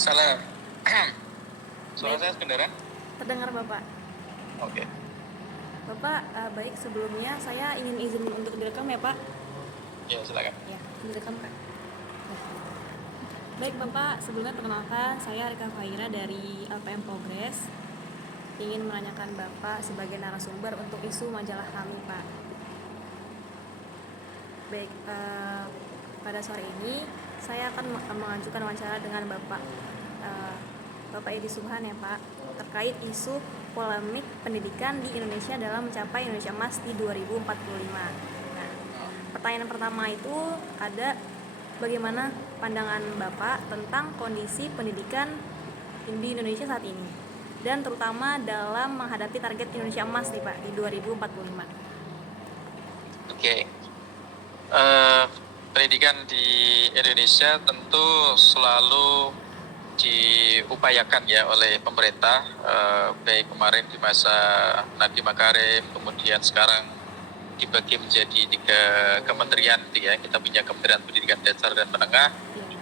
Salam. Suara Baik, saya kedengaran? terdengar Bapak. Oke. Bapak, baik sebelumnya saya ingin izin untuk direkam ya Pak. Ya, silakan. Ya, direkam Kak. Ya. Baik Bapak, sebelumnya perkenalkan saya Rika Faira dari LPM Progress. Ingin menanyakan Bapak sebagai narasumber untuk isu majalah kami Pak. Baik, pada sore ini saya akan mengajukan wawancara dengan Bapak Bapak Edi Subhan ya Pak, terkait isu polemik pendidikan di Indonesia dalam mencapai Indonesia Emas di 2045. Nah, pertanyaan pertama itu ada, bagaimana pandangan Bapak tentang kondisi pendidikan di Indonesia saat ini, dan terutama dalam menghadapi target Indonesia Emas nih Pak di 2045. Oke. Eh, Pendidikan di Indonesia tentu selalu diupayakan ya oleh pemerintah, baik kemarin di masa Nadiem Makarim, kemudian sekarang dibagi menjadi 3 kementerian gitu ya. Kita punya Kementerian Pendidikan Dasar dan Menengah,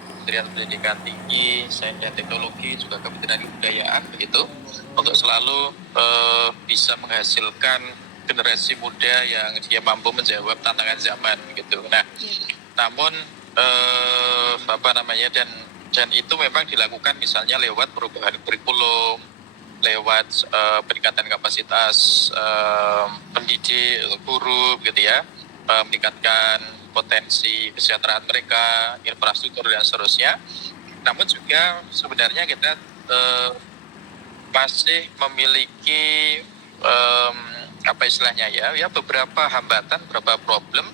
Kementerian Pendidikan Tinggi, Sains dan Teknologi, juga Kementerian Kebudayaan begitu, untuk selalu bisa menghasilkan generasi muda yang dia mampu menjawab tantangan zaman gitu. Nah, namun dan itu memang dilakukan misalnya lewat perubahan kurikulum, lewat peningkatan kapasitas pendidik, guru gitu ya, meningkatkan potensi kesejahteraan mereka, infrastruktur dan seterusnya. Namun juga sebenarnya kita masih memiliki apa istilahnya ya beberapa hambatan, beberapa problem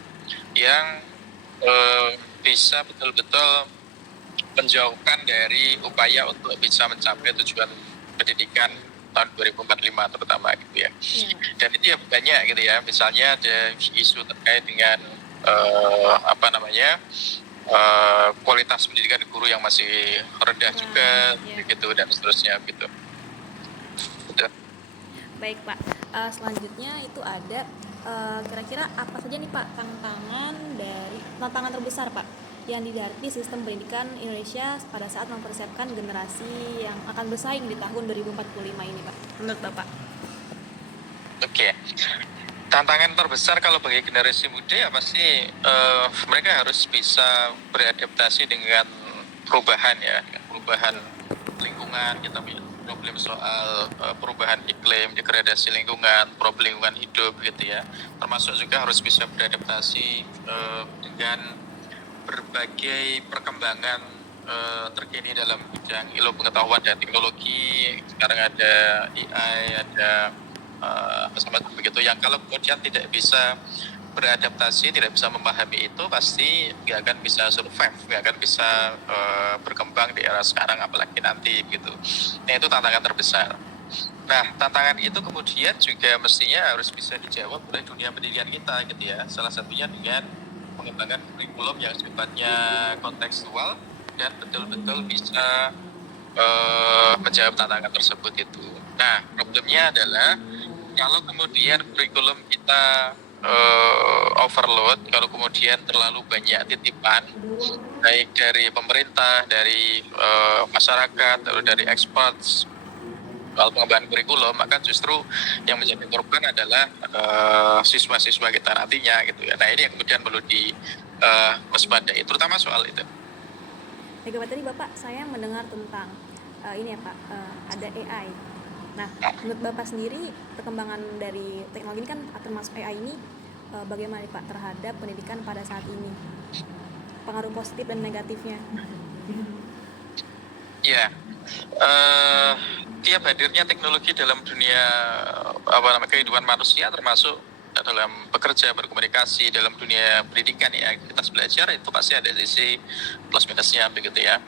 yang bisa betul-betul menjauhkan dari upaya untuk bisa mencapai tujuan pendidikan tahun 2045 terutama gitu ya. Dan itu ya banyak gitu ya, misalnya ada isu terkait dengan kualitas pendidikan guru yang masih rendah juga gitu dan seterusnya gitu. Baik Pak, selanjutnya itu ada kira-kira apa saja nih Pak tantangan terbesar Pak yang dihadapi sistem pendidikan Indonesia pada saat mempersiapkan generasi yang akan bersaing di tahun 2045 ini Pak, menurut Bapak? Oke. Tantangan terbesar kalau bagi generasi muda ya pasti mereka harus bisa beradaptasi dengan perubahan ya, perubahan lingkungan. Kita punya problem soal perubahan iklim, degradasi lingkungan, problem lingkungan hidup gitu ya. Termasuk juga harus bisa beradaptasi dengan berbagai perkembangan terkini dalam bidang ilmu pengetahuan dan teknologi. Sekarang ada AI, ada semacam begitu, yang kalau kemudian tidak bisa beradaptasi, tidak bisa memahami itu, pasti nggak akan bisa survive, nggak akan bisa berkembang di era sekarang, apalagi nanti gitu. Nah, itu tantangan terbesar. Nah, tantangan itu kemudian juga mestinya harus bisa dijawab oleh dunia pendidikan kita gitu ya. Salah satunya dengan mengembangkan kurikulum yang sifatnya kontekstual dan betul-betul bisa menjawab tantangan tersebut itu. Nah, problemnya adalah kalau kemudian kurikulum kita overload, kalau kemudian terlalu banyak titipan, baik dari pemerintah, dari masyarakat, atau dari expert soal pengembangan kurikulum, maka justru yang menjadi korban adalah siswa-siswa kita nantinya gitu ya. Nah, ini yang kemudian perlu diwaspadai, terutama soal itu. Baik, tadi Bapak saya mendengar tentang ini ya Pak, ada AI. Nah, menurut Bapak sendiri perkembangan dari teknologi ini kan termasuk AI ini, bagaimana Pak terhadap pendidikan pada saat ini? Pengaruh positif dan negatifnya. Ya, tiap hadirnya teknologi dalam dunia kehidupan manusia, termasuk dalam bekerja, berkomunikasi, dalam dunia pendidikan ya, aktivitas belajar, itu pasti ada sisi plus minusnya begitu ya.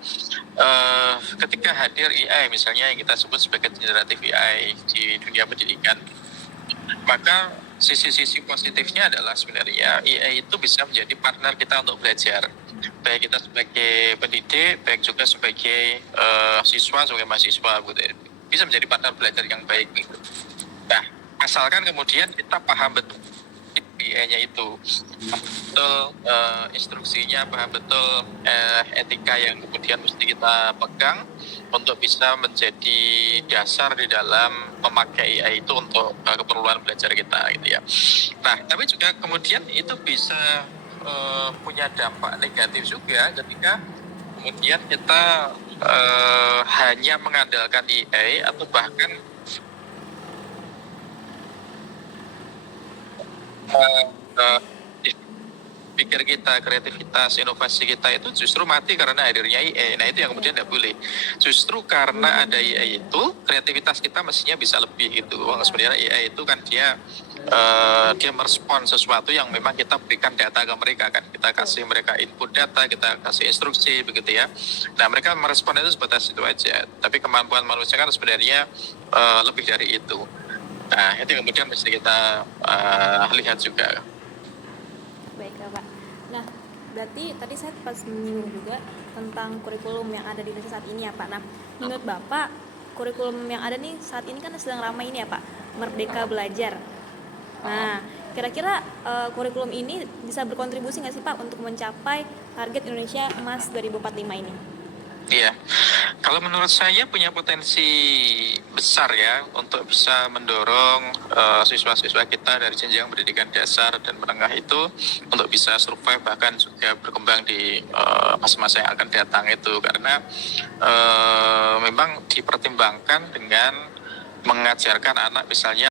Ketika hadir AI misalnya yang kita sebut sebagai generatif AI di dunia pendidikan, maka sisi-sisi positifnya adalah sebenarnya AI itu bisa menjadi partner kita untuk belajar, baik kita sebagai pendidik, baik juga sebagai siswa, sebagai mahasiswa gitu, bisa menjadi partner belajar yang baik gitu. Nah, asalkan kemudian kita paham betul IE-nya itu paham betul instruksinya, paham betul etika yang kemudian mesti kita pegang untuk bisa menjadi dasar di dalam memakai AI itu untuk keperluan belajar kita gitu ya. Nah, tapi juga kemudian itu bisa punya dampak negatif juga ketika kemudian kita hanya mengandalkan AI atau bahkan pikir kita, kreativitas, inovasi kita itu justru mati karena hadirnya AI. Nah, itu yang kemudian tidak boleh. Justru karena ada AI itu, kreativitas kita mestinya bisa lebih gitu. Wong sebenarnya AI itu kan dia merespon sesuatu yang memang kita berikan data ke mereka kan. Kita kasih mereka input data, kita kasih instruksi begitu ya. Nah, mereka merespon itu sebatas itu aja. Tapi kemampuan manusia kan sebenarnya lebih dari itu. Nah, itu kemudian mesti kita lihat juga. Baiklah Pak. Nah, berarti tadi saya pas menyinggung juga tentang kurikulum yang ada di Indonesia saat ini ya Pak. Nah, menurut Bapak, kurikulum yang ada nih saat ini kan sedang ramai ini ya Pak, Merdeka Belajar. Nah, kira-kira kurikulum ini bisa berkontribusi nggak sih Pak untuk mencapai target Indonesia Emas 2045 ini? Iya, kalau menurut saya punya potensi besar ya untuk bisa mendorong siswa-siswa kita dari jenjang pendidikan dasar dan menengah itu untuk bisa survive bahkan juga berkembang di masa-masa yang akan datang itu, karena memang dipertimbangkan dengan mengajarkan anak misalnya